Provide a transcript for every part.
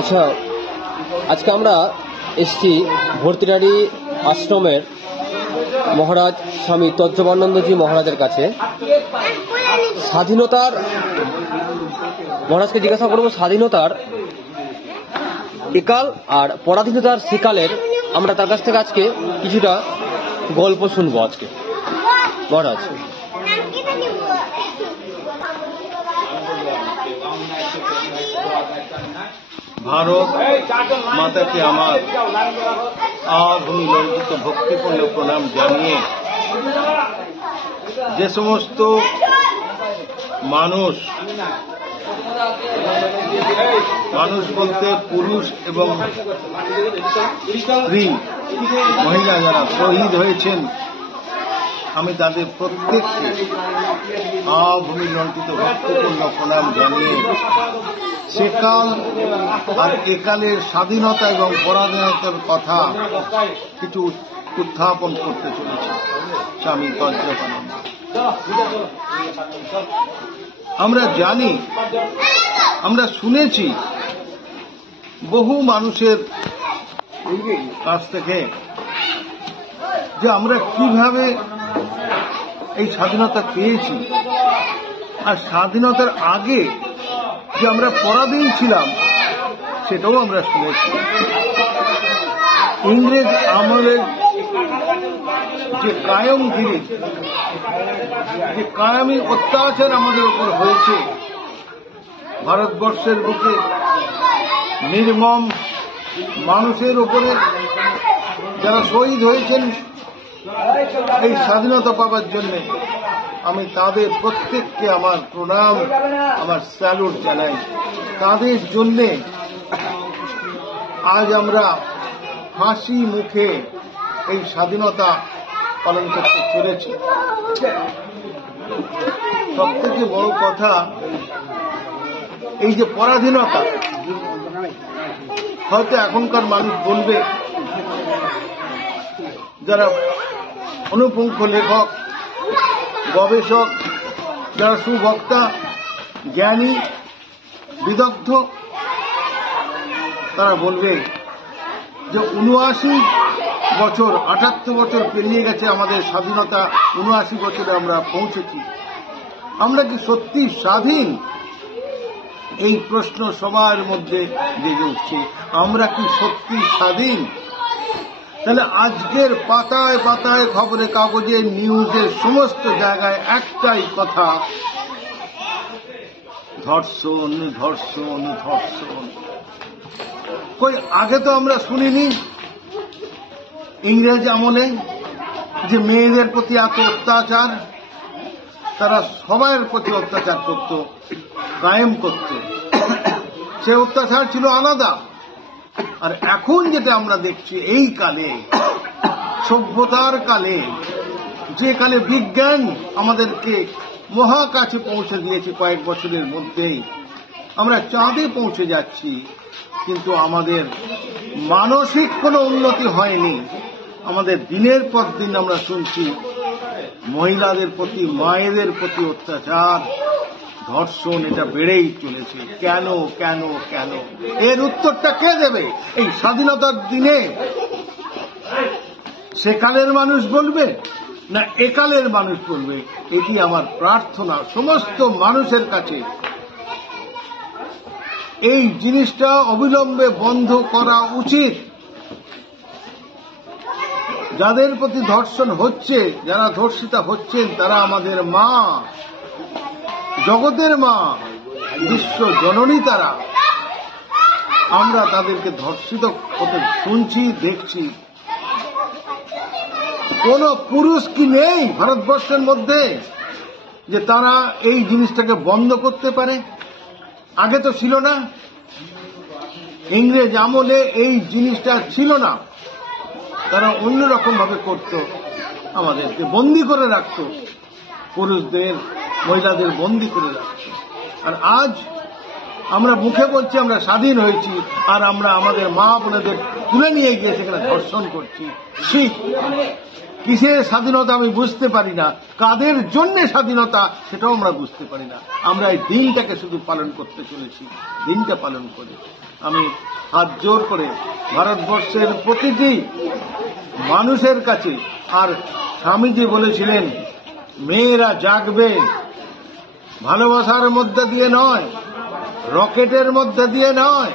আচ্ছা, আজকে আমরা এসছি ভর্তিটারি আশ্রমের মহারাজ স্বামী তজ্জবানন্দজি মহারাজের কাছে। স্বাধীনতার মহারাজকে জিজ্ঞাসা করবো স্বাধীনতার একাল আর পরাধীনতার সেকালের আমরা তার কাছ থেকে আজকে কিছুটা গল্প শুনবো আজকে। মহারাজ, ভারত মাতাকে আমার আভূমিলম্বিত ভক্তিপূর্ণ প্রণাম জানিয়ে যে সমস্ত মানুষ বলতে পুরুষ এবং স্ত্রী মহিলা যারা শহীদ হয়েছেন, আমি তাদের প্রত্যেককে আভূমিলম্বিত ভক্তিপূর্ণ প্রণাম জানিয়ে সেকাল আর একালের স্বাধীনতা এবং পরাধীনতার কথা কিছু উত্থাপন করতে চলেছে স্বামী তজ্জবানন্দ। আমরা জানি, আমরা শুনেছি বহু মানুষের কাছ থেকে যে আমরা কিভাবে এই স্বাধীনতা পেয়েছি, আর স্বাধীনতার আগে যে আমরা পরাধীন ছিলাম সেটাও আমরা শুনেছি। ইংরেজ আমলের যে কায়েমগিরি, যে কায়েমি অত্যাচার আমাদের উপর হয়েছে, ভারতবর্ষের বুকে নির্মম মানুষের উপরে যারা শহীদ হয়েছেন এই স্বাধীনতা পাবার জন্য, আমি তাদের প্রত্যেককে আমার প্রণাম, আমার স্যালুট জানাই। তাদের জন্য আজ আমরা হাসি মুখে এই স্বাধীনতা পালন করতে চলেছি। সবথেকে বড় কথা, এই যে পরাধীনতা, হয়তো এখনকার মানুষ বলবে, যারা অনুপুঙ্খ লেখক, গবেষক, যারা সুবক্তা, জ্ঞানী, বিদগ্ধ, তারা বলবে যে ৭৯ বছর ৭৮ বছর পেরিয়ে গেছে আমাদের স্বাধীনতা, ৭৯ বছরে আমরা পৌঁছেছি। আমরা কি সত্যি স্বাধীন? এই প্রশ্ন সবার মধ্যে জেগে উঠছে। আমরা কি সত্যি স্বাধীন? তাহলে আজকের পাতায় পাতায় খবরের কাগজে, নিউজের সমস্ত জায়গায় একটাই কথা, ধর্ষণ, ধর্ষণ, ধর্ষণ। কই আগে তো আমরা শুনিনি ইংরেজ আমলে যে মেয়েদের প্রতি এত অত্যাচার, তারা সবার প্রতি অত্যাচার করত, কায়েম করত। সে অত্যাচার ছিল আলাদা। আর এখন যেটা আমরা দেখছি, এই কালে, সভ্যতার কালে, যে কালে বিজ্ঞান আমাদেরকে মহাকাছে পৌঁছে দিয়েছে, কয়েক বছরের মধ্যেই আমরা চাঁদে পৌঁছে যাচ্ছি, কিন্তু আমাদের মানসিক কোনো উন্নতি হয়নি। আমাদের দিনের পর দিন আমরা শুনছি মহিলাদের প্রতি, মায়েদের প্রতি অত্যাচার, ধর্ষণ, এটা বেড়েই চলেছে। কেন কেন কেন? এর উত্তরটা কে দেবে? এই স্বাধীনতার দিনে সেকালের মানুষ বলবে না একালের মানুষ বলবে? এটি আমার প্রার্থনা সমস্ত মানুষের কাছে। এই জিনিসটা অবিলম্বে বন্ধ করা উচিত। যাদের প্রতি ধর্ষণ হচ্ছে, যারা ধর্ষিতা হচ্ছেন, তারা আমাদের মা, জগতের মা, বিশ্ব জননী। তারা, আমরা তাদেরকে ধর্ষিত হতে শুনছি, দেখছি। কোন পুরুষ কি নেই ভারতবর্ষের মধ্যে যে তারা এই জিনিসটাকে বন্ধ করতে পারে? আগে তো ছিল না। ইংরেজ আমলে এই জিনিসটা ছিল না। তারা অন্যরকম ভাবে করত, আমাদেরকে বন্দী করে রাখত, পুরুষদের, মহিলাদের বন্দী করে রাখত। আর আজ আমরা মুখে বলছি আমরা স্বাধীন হয়েছি, আর আমরা আমাদের মা বোনেদের তুলে নিয়ে গিয়ে সেখানে ধর্ষণ করছি। কিসের স্বাধীনতা আমি বুঝতে পারি না, কাদের জন্য স্বাধীনতা সেটাও আমরা বুঝতে পারি না। আমরা এই দিনটাকে শুধু পালন করতে চলেছি, দিনটা পালন করে আমি হাত জোর করে ভারতবর্ষের প্রতিটি মানুষের কাছে, আর স্বামীজি বলেছিলেন মেয়েরা জাগবে, ভালোবাসার মধ্যে দিয়ে নয়, রকেটের মধ্যে দিয়ে নয়,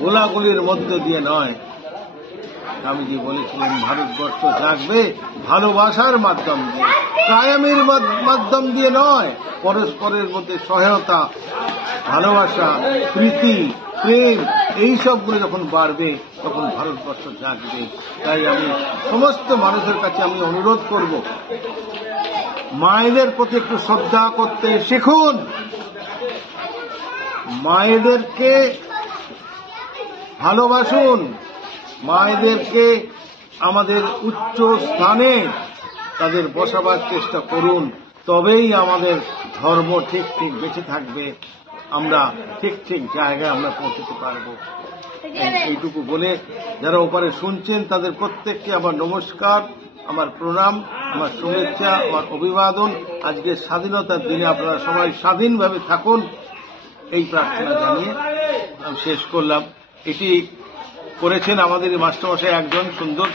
গোলাগুলির মধ্যে দিয়ে নয়। স্বামীজি বলেছিলেন ভারতবর্ষ জাগবে ভালোবাসার মাধ্যম দিয়ে, কায়েমের মাধ্যম দিয়ে নয়। পরস্পরের মধ্যে সহায়তা, ভালোবাসা, প্রীতি, প্রেম এই সবগুলো যখন বাড়বে তখন ভারতবর্ষ জাগবে। তাই আমি সমস্ত মানুষের কাছে আমি অনুরোধ করব, মায়েদের প্রতি একটু শ্রদ্ধা করতে শিখুন, মায়েদেরকে ভালোবাসুন, মায়েদেরকে আমাদের উচ্চ স্থানে তাদের বসাবার চেষ্টা করুন। তবেই আমাদের ধর্ম ঠিক ঠিক বেঁচে থাকবে, আমরা ঠিক ঠিক জায়গায় আমরা পৌঁছতে পারব। এইটুকু বলে যারা ওপারে শুনছেন তাদের প্রত্যেককে আমার নমস্কার, আমার প্রণাম, আমার শুভেচ্ছা, আমার অভিবাদন। আজকে স্বাধীনতার দিনে আপনারা সবাই স্বাধীনভাবে থাকুন, এই প্রার্থনা জানিয়ে আমি শেষ করলাম। এটি করেছেন আমাদের মাস্টারমশাই, একজন সুন্দর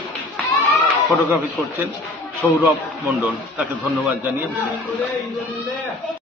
ফটোগ্রাফি করছেন সৌরভ মণ্ডল, তাকে ধন্যবাদ জানিয়ে আমি শেষ করলাম।